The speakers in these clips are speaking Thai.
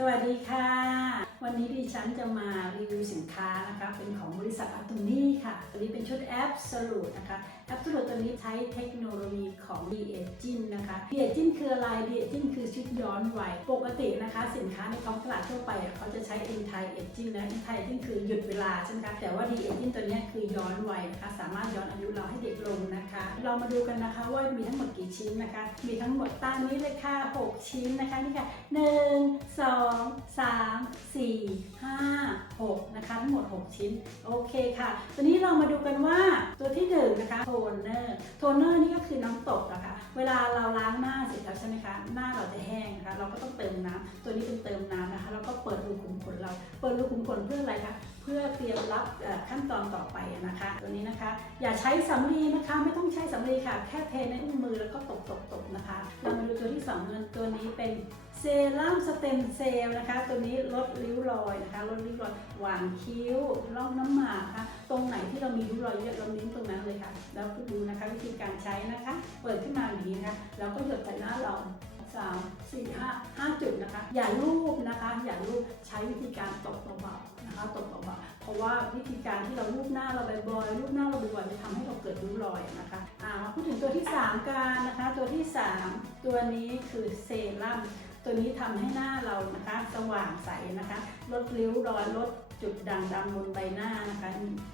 สวัสดีค่ะ วันนี้ดิฉันจะมารีวิวสินค้านะคะเป็นของบริษัทอัต o นี่ค่ะอันนี้เป็นชุดแอปสรุปนะคะแอปสรุปตัวนี้ใช้เทคโนโลยีของ d e g i n นะคะ d e g i n คืออะไร d e g i n คือ ชุดย้อนวัยปกตินะคะ สินค้าในท้องตลาดทั่วไปเขาจะใช้ anti aging นะ anti aging คือหยุดเวลาใช่ไหมคะแต่ว่า d a g i n ตัวนี้คือย้อนวัยนะคะสามารถย้อนอายุเราให้เด็กลงนะคะ เรามาดูกันนะคะว่ามีทั้งหมดกี่ชิ้นนะคะ มีทั้งหมดตามนี้เลยค่ะ 6 ชิ้นนะคะนี่ค่ะ 1 2 3 4 5 6 นะคะ ทั้งหมด 6 ชิ้น โอเคค่ะตัวนี้เรามาดูกันว่าตัวที่ 1 นะคะโทนเนอร์โทนเนอร์นี่ก็คือน้ำตกอะคะเวลาเราล้างหน้าเสร็จ ก็ต้องเติมน้ำตัวนี้เป็นเติมน้ำนะคะแล้วก็เปิดรูขุมขนเรา เปิดรูขุมขนเพื่ออะไรคะเพื่อเตรียมรับขั้นตอนต่อไปนะคะ ตัวนี้นะคะ อย่าใช้สำลีนะคะไม่ต้องใช้สำลีค่ะ แค่เทในอุ้งมือแล้วก็ตบตบตบนะคะ เรามาดูตัวที่สองกันตัวนี้เป็นเซรั่มสเต็มเซลล์นะคะ ตัวนี้ลดริ้วรอยนะคะลดริ้วรอยหวานคิ้วร่องน้ำหมากนะคะตรงไหนที่เรามีริ้วรอยเยอะเราเน้นตรงนั้นเลยค่ะ แล้วก็ดูนะคะวิธีการใช้นะคะ เปิดขึ้นมาอย่างนี้นะคะแล้วก็หยดใส่หน้าเรา สามสี่ห้าห้าจุดนะคะ อย่าลูบนะคะ อย่าลูบใช้วิธีการตบเบาๆนะคะตบเบาๆเพราะว่าวิธีการที่เราลูบหน้าเราบ่อยๆลูบหน้าเราบ่อยๆจะทำให้เราเกิดริ้วรอยนะคะอ่ามาพูดถึงตัวที่ 3กันนะคะ ตัวที่ 3 ตัวนี้คือเซรั่มตัวนี้ทำให้หน้าเรานะคะ สว่างใสนะคะ ลดริ้วรอยลดจุดด่างดำบนใบหน้านะคะ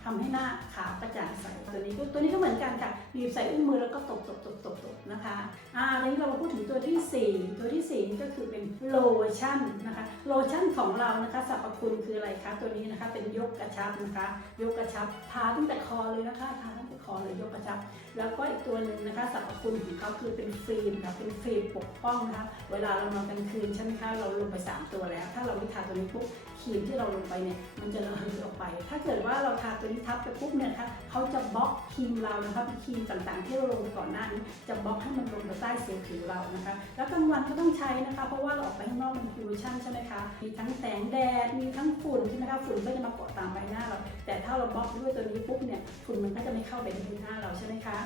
ทำให้หน้าขาวกระจ่างใสตัวนี้ก็ตัวนี้ก็เหมือนกันค่ะบีบใส่อุ้งมือแล้วก็ตบตบตบตบตบ นะคะอ่าทีนี้เรามาพูดถึงตัวที่ 4 ตัวที่ 4 นี่ก็คือเป็นโลชั่นนะคะ โลชั่นของเรานะคะสรรพคุณคืออะไรคะ ตัวนี้นะคะเป็นยกกระชับนะคะ ยกกระชับทาตั้งแต่คอเลยนะคะ ทาตั้งแต่คอเลยยกกระชับ แล้วก็อีกตัวหนึ่งนะคะสรรพคุณของเขาคือเป็นฟิล์มค่ะ เป็นฟิล์มปกป้องนะคะ เวลาเรานอนกลางคืนใช่ไหมคะเราลงไป 3 ตัวแล้ว ถ้าเราไม่ทาตัวนี้ปุ๊บครีมที่เราลงไปเนี่ยมันจะระเหยออกไป ถ้าเกิดว่าเราทาตัวนี้ทับไปปุ๊บเนี่ยนะคะเขาจะบล็อกครีมเรานะคะเป็นครีมต่างๆ ที่เราลงไปก่อนหน้านี้จะบล็อกให้มันลงไปใต้เซลล์ผิวเรานะคะ แล้วกลางวันก็ต้องใช้นะคะ เพราะว่าเราออกไปข้างนอกมันพิวชั่นใช่ไหมคะ มีทั้งแสงแดด มีทั้งฝุ่นใช่ไหมคะ ฝุ่นก็จะมาเกาะตามใบหน้าเรา แต่ถ้าเราบล็อกด้วยตัวนี้ปุ๊บเนี่ย ฝุ่นมันก็จะไม่เข้าไปในใบหน้าเราใช่ไหมคะ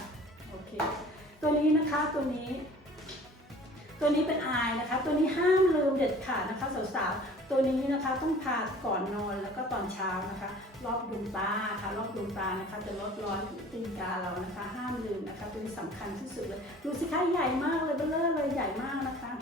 โอเค ตัวนี้นะคะ ตัวนี้ตัวนี้เป็นอายนะคะ ตัวนี้ห้ามลืมเด็ดขาดนะคะสาวๆ ตัวนี้นะคะต้องทาก่อนนอนแล้วก็ตอนเช้านะคะ รอบดวงตาค่ะรอบดวงตานะคะ จะลดรอยตีนกาเรานะคะ ห้ามลืมนะคะตัวนี้สำคัญที่สุดเลยดูสิคะใหญ่มากเลยเบลเลอร์เลยใหญ่มากนะคะ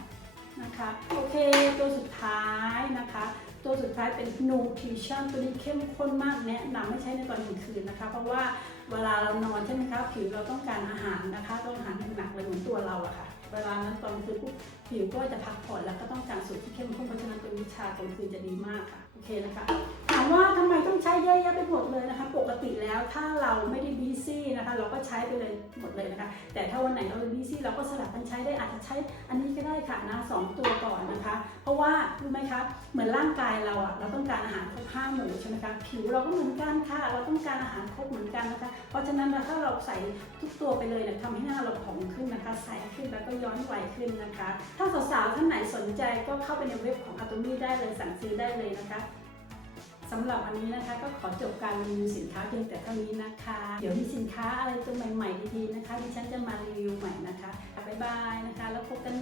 นะคะโอเคตัวสุดท้ายนะคะตัวสุดท้ายเป็น nutrition ตัวนี้เข้มข้นมากแนะนำให้ใช้ในตอนกลางคืนนะคะ เพราะว่าเวลาเรานอนใช่ไหมคะผิวเราต้องการอาหารนะคะต้องอาหารหนักๆเลยเหมือนตัวเราอะค่ะ เวลานั้นตอนคืนปุ๊บผิวก็จะพักผ่อนแล้วก็ต้องการสูตรที่เข้มข้นเพราะฉะนั้นตัววิชากลางคืนจะดีมากค่ะโอเคนะคะถามว่าทำไมต้องใช้เยอะแยะไปหมดเลยนะคะ ปกติแล้วถ้าเราไม่ได้บีซี่นะคะ เราก็ใช้ไปเลยหมดเลยนะคะ แต่ถ้าวันไหนเราบีซี่เราก็สลับกันใช้ได้อาจจะใช้อันนี้ก็ได้ค่ะนะสองะคะเพราะว่ารู้ไหมคะเหมือนร่างกายเราอะเราต้องการอาหารครบห้าหมู่ใช่ไหมคะผิวเราก็เหมือนกันค่ะ เราต้องการอาหารครบเหมือนกันนะคะ เพราะฉะนั้นถ้าเราใส่ทุกตัวไปเลยเนี่ยทำให้หน้าเราผ่องขึ้นนะคะ ใสขึ้นแล้วก็ย้อนวัยขึ้นนะคะ ถ้าสาวๆท่านไหนสนใจก็เข้าไปในเว็บของ Atomy ได้เลยสั่งซื้อได้เลยนะคะสำหรับวันนี้นะคะก็ขอจบการรีวิวสินค้าเพียงแต่เท่านี้นะคะ เดี๋ยวมีสินค้าอะไรตัวใหม่ๆดีๆนะคะดิฉันจะมารีวิวใหม่นะคะบ๊ายบายนะคะ แล้วพบกัน